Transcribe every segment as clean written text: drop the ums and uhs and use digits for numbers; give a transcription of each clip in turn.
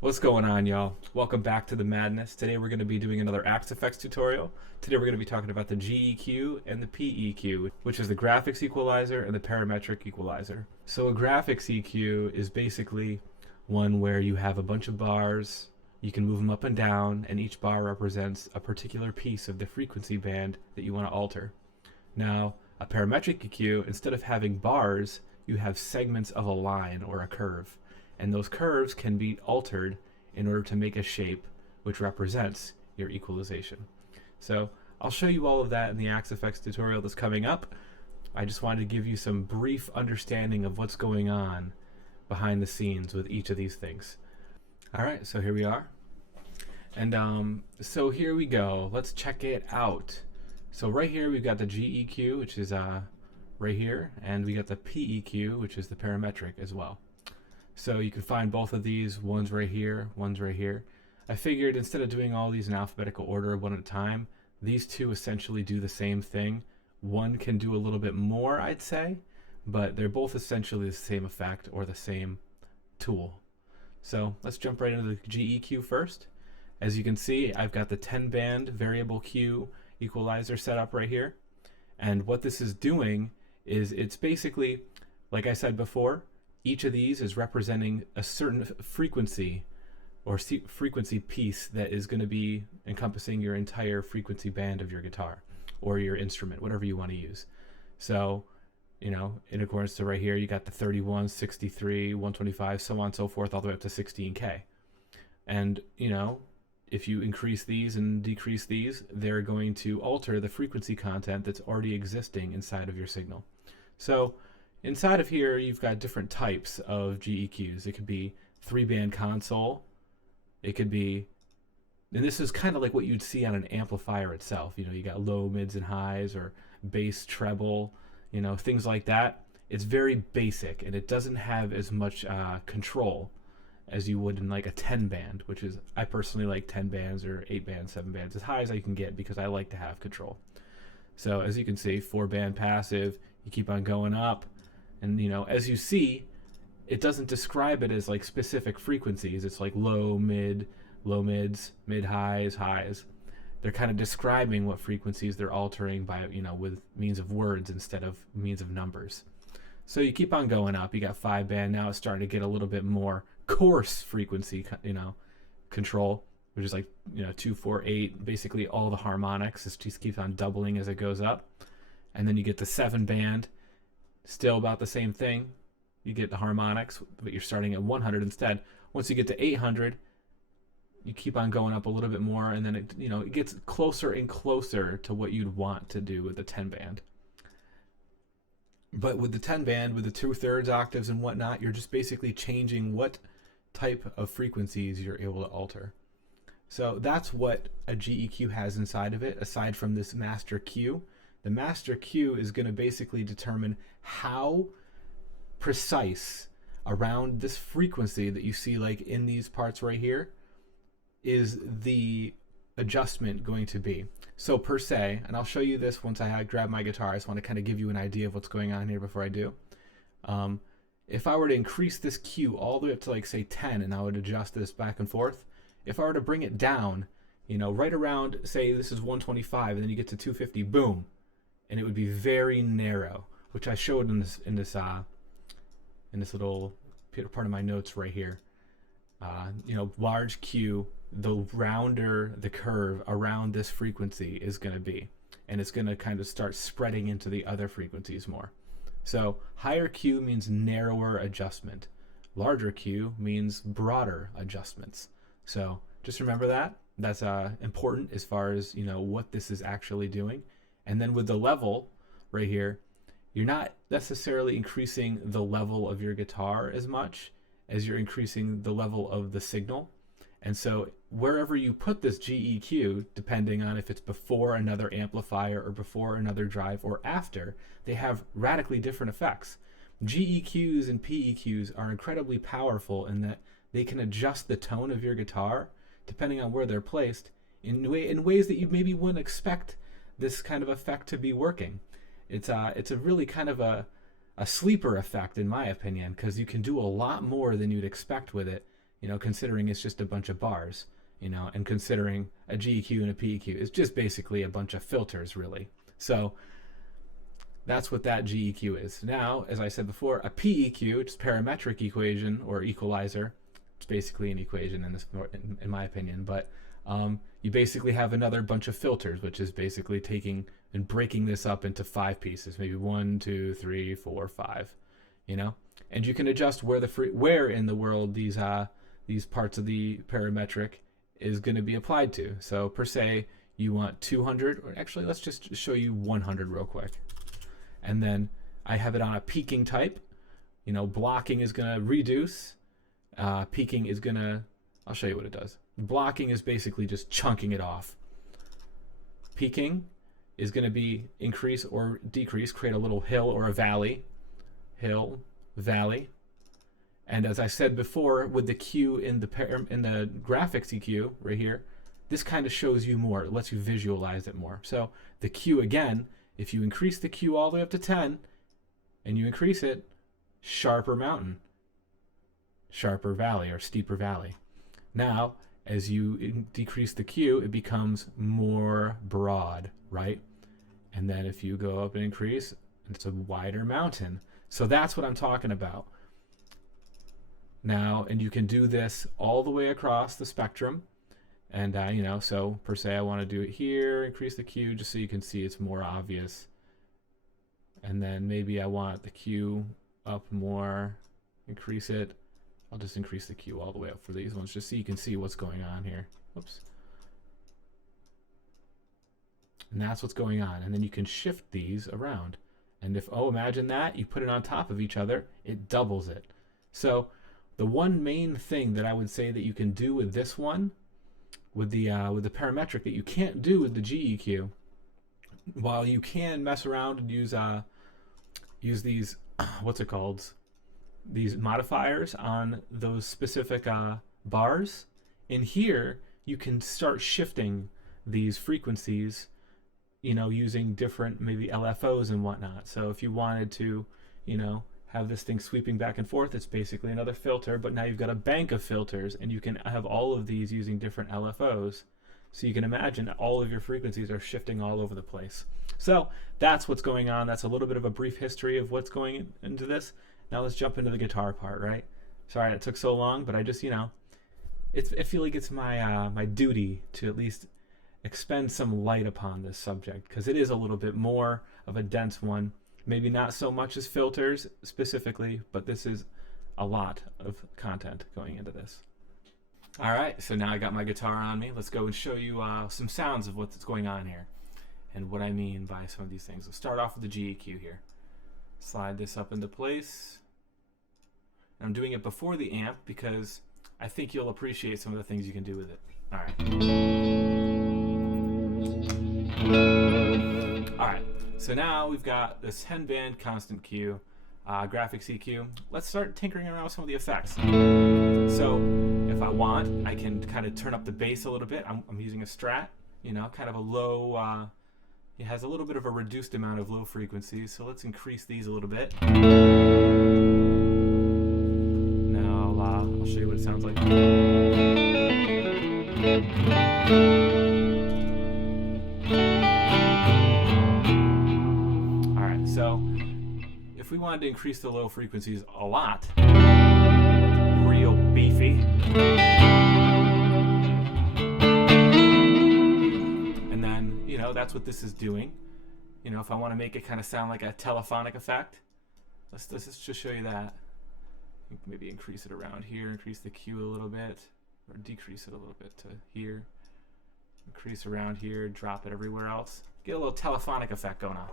What's going on, y'all? Welcome back to the madness. Today we're going to be doing another Axe Effects tutorial. Today we're going to be talking about the GEQ and the PEQ, which is the graphics equalizer and the parametric equalizer. So a graphics EQ is basically one where you have a bunch of bars, you can move them up and down, and each bar represents a particular piece of the frequency band that you want to alter. Now, a parametric EQ, instead of having bars, you have segments of a line or a curve. And those curves can be altered in order to make a shape which represents your equalization. So I'll show you all of that in the Axe Effects tutorial that's coming up. I just wanted to give you some brief understanding of what's going on behind the scenes with each of these things. Alright, so here we are. And so here we go. Let's check it out. So right here we've got the GEQ, which is right here, and we got the PEQ, which is the parametric as well. So you can find both of these, one's right here, one's right here. I figured instead of doing all these in alphabetical order one at a time, these two essentially do the same thing. One can do a little bit more, I'd say, but they're both essentially the same effect or the same tool. So let's jump right into the GEQ first. As you can see, I've got the 10-band variable Q equalizer set up right here. And what this is doing is it's basically, like I said before, each of these is representing a certain frequency or frequency piece that is going to be encompassing your entire frequency band of your guitar or your instrument, whatever you want to use. So, you know, in accordance to right here, you got the 31, 63, 125, so on and so forth, all the way up to 16K. And, you know, if you increase these and decrease these, they're going to alter the frequency content that's already existing inside of your signal. So, inside of here, you've got different types of GEQs. It could be 3-band console. It could be, and this is kind of like what you'd see on an amplifier itself. You know, you got low, mids, and highs, or bass, treble, you know, things like that. It's very basic, and it doesn't have as much control as you would in like a 10-band, which is, I personally like 10 bands or 8 bands, 7 bands, as high as I can get because I like to have control. So as you can see, 4-band passive, you keep on going up. And, you know, as you see, it doesn't describe it as like specific frequencies. It's like low, mid, low mids, mid highs, highs. They're kind of describing what frequencies they're altering by, you know, with means of words instead of means of numbers. So you keep on going up. You got 5-band. Now it's starting to get a little bit more coarse frequency, you know, control, which is like, you know, 2, 4, 8, basically all the harmonics. It just keeps on doubling as it goes up. And then you get the 7-band. Still about the same thing. You get the harmonics, but you're starting at 100 instead. Once you get to 800, you keep on going up a little bit more, and then it, you know, it gets closer and closer to what you'd want to do with the 10-band. But with the 10-band, with the 2/3 octaves and whatnot, you're just basically changing what type of frequencies you're able to alter. So that's what a GEQ has inside of it, aside from this master Q. The master Q is going to basically determine how precise around this frequency that you see like in these parts right here is the adjustment going to be. So per se, and I'll show you this once I grab my guitar, I just want to kind of give you an idea of what's going on here before I do. If I were to increase this Q all the way up to like say 10 and I would adjust this back and forth, if I were to bring it down, you know, right around, say this is 125 and then you get to 250, boom. And it would be very narrow, which I showed in this little part of my notes right here. You know, large Q, the rounder the curve around this frequency is going to be, and it's going to kind of start spreading into the other frequencies more. So higher Q means narrower adjustment. Larger Q means broader adjustments. So just remember that. That's important as far as, you know, what this is actually doing. And then with the level right here, you're not necessarily increasing the level of your guitar as much as you're increasing the level of the signal. And so wherever you put this GEQ, depending on if it's before another amplifier or before another drive or after, they have radically different effects. GEQs and PEQs are incredibly powerful in that they can adjust the tone of your guitar depending on where they're placed in ways that you maybe wouldn't expect this kind of effect to be working. It's a really kind of a sleeper effect in my opinion, because you can do a lot more than you'd expect with it, considering it's just a bunch of bars, and considering a GEQ and a PEQ is just basically a bunch of filters, really. So that's what that GEQ is. Now, as I said before, a PEQ, which is parametric equation or equalizer, it's basically an equation in my opinion, but you basically have another bunch of filters, which is basically taking and breaking this up into 5 pieces, maybe 1, 2, 3, 4, 5, and you can adjust where in the world these parts of the parametric is going to be applied to. So per se, you want 200, or actually let's just show you 100 real quick. And then I have it on a peaking type. Blocking is going to reduce. Peaking is going to, I'll show you what it does. Blocking is basically just chunking it off. Peaking is going to be increase or decrease, create a little hill or a valley. Hill, valley. And as I said before, with the Q in the graphics EQ right here, this kind of shows you more. It lets you visualize it more. So the Q again, if you increase the Q all the way up to 10 and you increase it, sharper mountain, sharper valley or steeper valley. Now, as you decrease the Q, it becomes more broad, right? And then if you go up and increase, it's a wider mountain. So that's what I'm talking about. Now, and you can do this all the way across the spectrum. And, so per se, I want to do it here, increase the Q just so you can see it's more obvious. And then maybe I want the Q up more, increase it. I'll just increase the Q all the way up for these ones just so you can see what's going on here. Whoops. And that's what's going on. And then you can shift these around. And if, imagine that, you put it on top of each other, it doubles it. So the one main thing that I would say that you can do with this one, with the parametric, that you can't do with the GEQ, while you can mess around and use these these modifiers on those specific bars, in here you can start shifting these frequencies, using different maybe LFOs and whatnot. So if you wanted to, have this thing sweeping back and forth, it's basically another filter, but now you've got a bank of filters, and you can have all of these using different LFOs. So you can imagine all of your frequencies are shifting all over the place. So that's what's going on. That's a little bit of a brief history of what's going into this. Now let's jump into the guitar part, right? Sorry it took so long, but I just, I feel like it's my my duty to at least expend some light upon this subject, because it is a little bit more of a dense one. Maybe not so much as filters specifically, but this is a lot of content going into this. All right, so now I got my guitar on me. Let's go and show you some sounds of what's going on here and what I mean by some of these things. We'll start off with the GEQ here. Slide this up into place. I'm doing it before the amp because I think you'll appreciate some of the things you can do with it. All right, so now we've got this 10-band constant Q, graphics EQ. Let's start tinkering around with some of the effects. So if I want, I can kind of turn up the bass a little bit. I'm using a Strat, kind of a low, it has a little bit of a reduced amount of low frequencies, so let's increase these a little bit. Now I'll show you what it sounds like. Alright, so if we wanted to increase the low frequencies a lot, real beefy, and then, that's what this is doing. If I want to make it kind of sound like a telephonic effect, let's just show you that. Maybe increase it around here, increase the Q a little bit, or decrease it a little bit to here. Increase around here, drop it everywhere else. Get a little telephonic effect going on.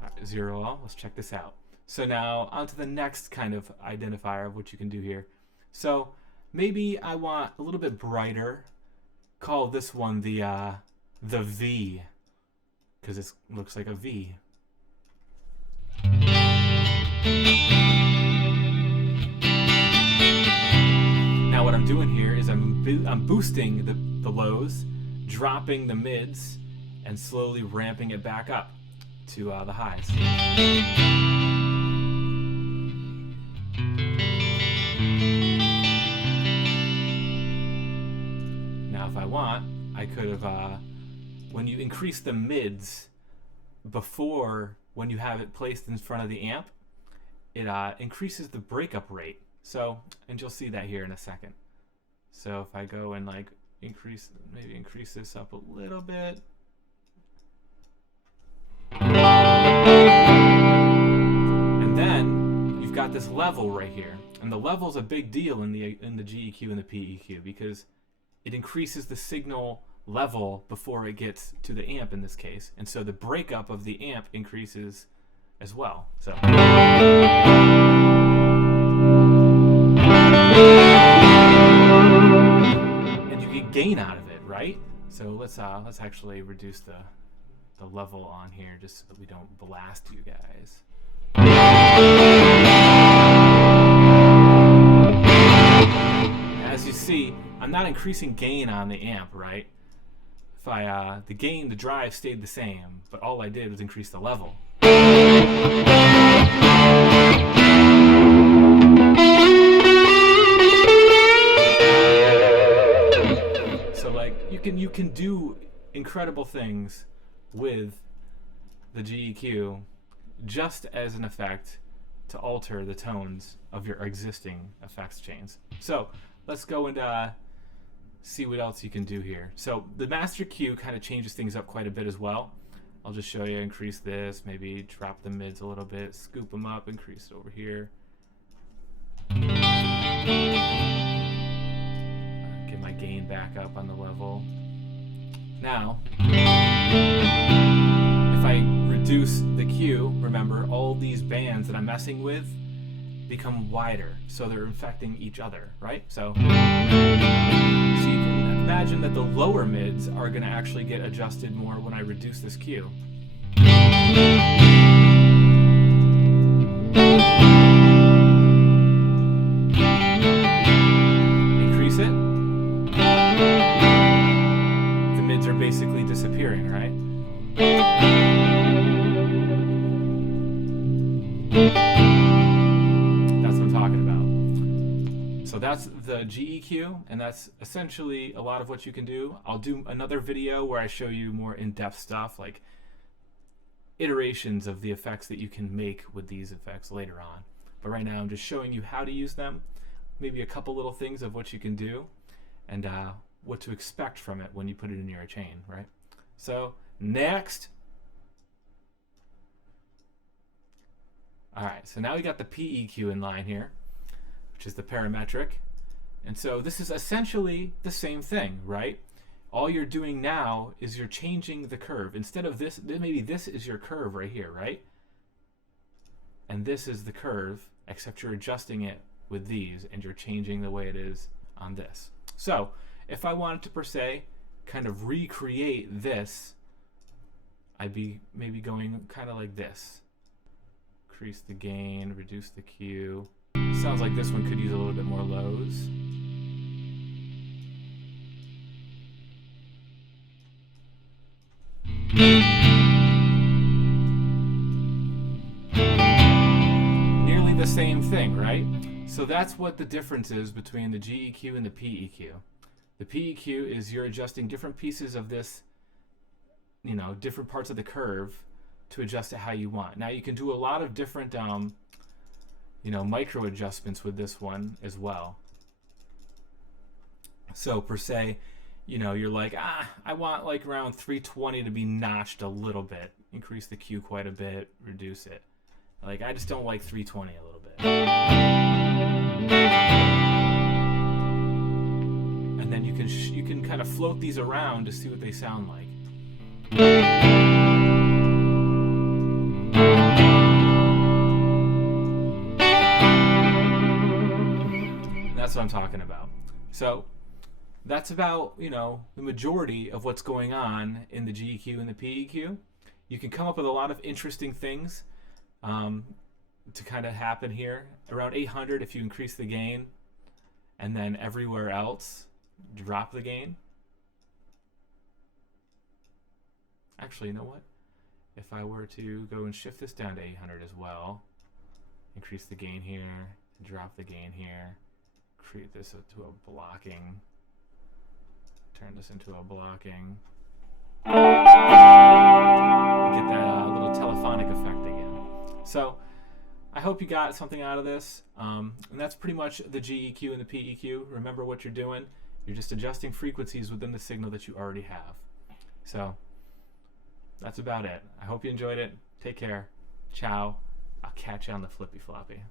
Alright, 0 all. Let's check this out. So now onto the next kind of identifier of what you can do here. So maybe I want a little bit brighter. Call this one the V, because it looks like a V. Now what I'm doing here is I'm boosting the lows, dropping the mids, and slowly ramping it back up to the highs. Now if I want, I could have, when you increase the mids before when you have it placed in front of the amp, it increases the breakup rate. So, and you'll see that here in a second. So if I go and like maybe increase this up a little bit. And then you've got this level right here. And the level is a big deal in the GEQ and the PEQ because it increases the signal level before it gets to the amp in this case. And so the breakup of the amp increases as well. So and you get gain out of it, right? So let's actually reduce the level on here just so that we don't blast you guys. As you see, I'm not increasing gain on the amp, right? If the drive stayed the same, but all I did was increase the level. So like you can do incredible things with the GEQ just as an effect to alter the tones of your existing effects chains. So let's go and see what else you can do here. So the master Q kind of changes things up quite a bit as well. I'll just show you, increase this, maybe drop the mids a little bit, scoop them up, increase it over here. Get my gain back up on the level. Now, if I reduce the Q, remember all these bands that I'm messing with become wider, so they're infecting each other, right? So you can imagine that the lower mids are going to actually get adjusted more when I reduce this Q. Increase it. The mids are basically disappearing, right? So that's the GEQ, and that's essentially a lot of what you can do. I'll do another video where I show you more in-depth stuff, like iterations of the effects that you can make with these effects later on. But right now I'm just showing you how to use them, maybe a couple little things of what you can do, and what to expect from it when you put it in your chain, right? So next. All right, so now we got the PEQ in line here, which is the parametric. And so this is essentially the same thing, right? All you're doing now is you're changing the curve. Instead of this, maybe this is your curve right here, right? And this is the curve, except you're adjusting it with these, and you're changing the way it is on this. So if I wanted to, per se, kind of recreate this, I'd be maybe going kind of like this. Increase the gain, reduce the Q. Sounds like this one could use a little bit more lows. Nearly the same thing, right? So that's what the difference is between the GEQ and the PEQ. The PEQ is you're adjusting different pieces of this, you know, different parts of the curve to adjust it how you want. Now you can do a lot of different you know, micro adjustments with this one as well. So per se, you know, you're like, I want like around 320 to be notched a little bit. Increase the Q quite a bit, reduce it. Like, I just don't like 320 a little bit. And then you can kind of float these around to see what they sound like. That's what I'm talking about. So that's about, you know, the majority of what's going on in the GEQ and the PEQ. You can come up with a lot of interesting things to kind of happen here. Around 800 if you increase the gain, and then everywhere else drop the gain. Actually, you know what? If I were to go and shift this down to 800 as well, increase the gain here, drop the gain here, create this into a blocking, turn this into a blocking, get that little telephonic effect again. So I hope you got something out of this, and that's pretty much the GEQ and the PEQ. Remember what you're doing. You're just adjusting frequencies within the signal that you already have. So that's about it. I hope you enjoyed it. Take care. Ciao. I'll catch you on the flippy floppy.